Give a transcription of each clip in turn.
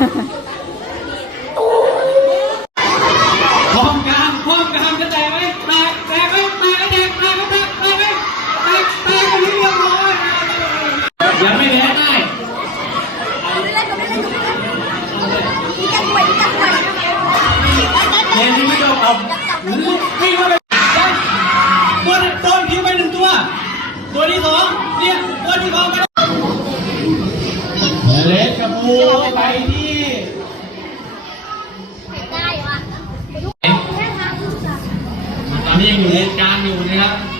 Ha ha ha. จับวิ่งเาตัวโดนทิ้ไปหนึ่งตัว ตัวที่สองเนี่ยตัวที่สองไปเล็กกระมูไปที่ตอนนี้ยังอยู่ในการอยู่นะครับ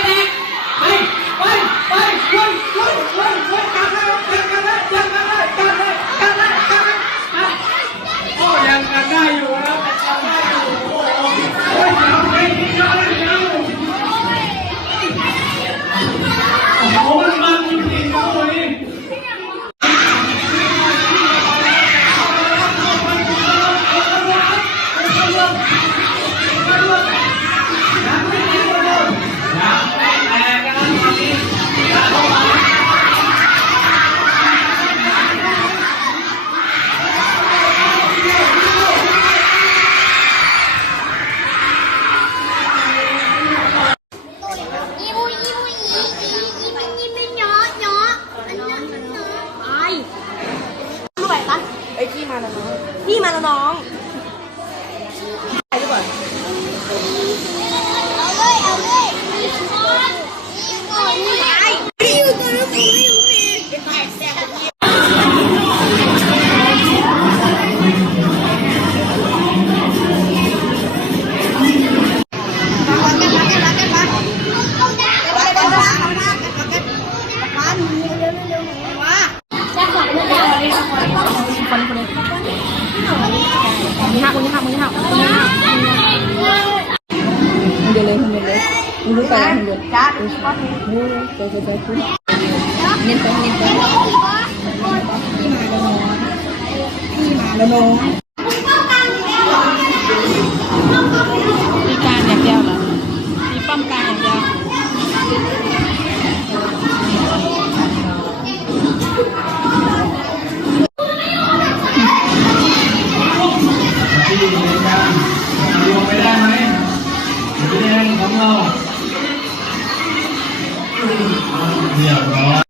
Caralho, mano. Né? มือหักมืหักมืหักมืหักเดี๋ยวเลยเดี๋ยวเลยมือไปเดี๋ยวจ้าเดี๋ยวเดี๋ยวเดี๋ยวเดี๋ยวเน้นไปเน้นไปพี่มาแล้วน้องพี่มาแลน้อง E agora.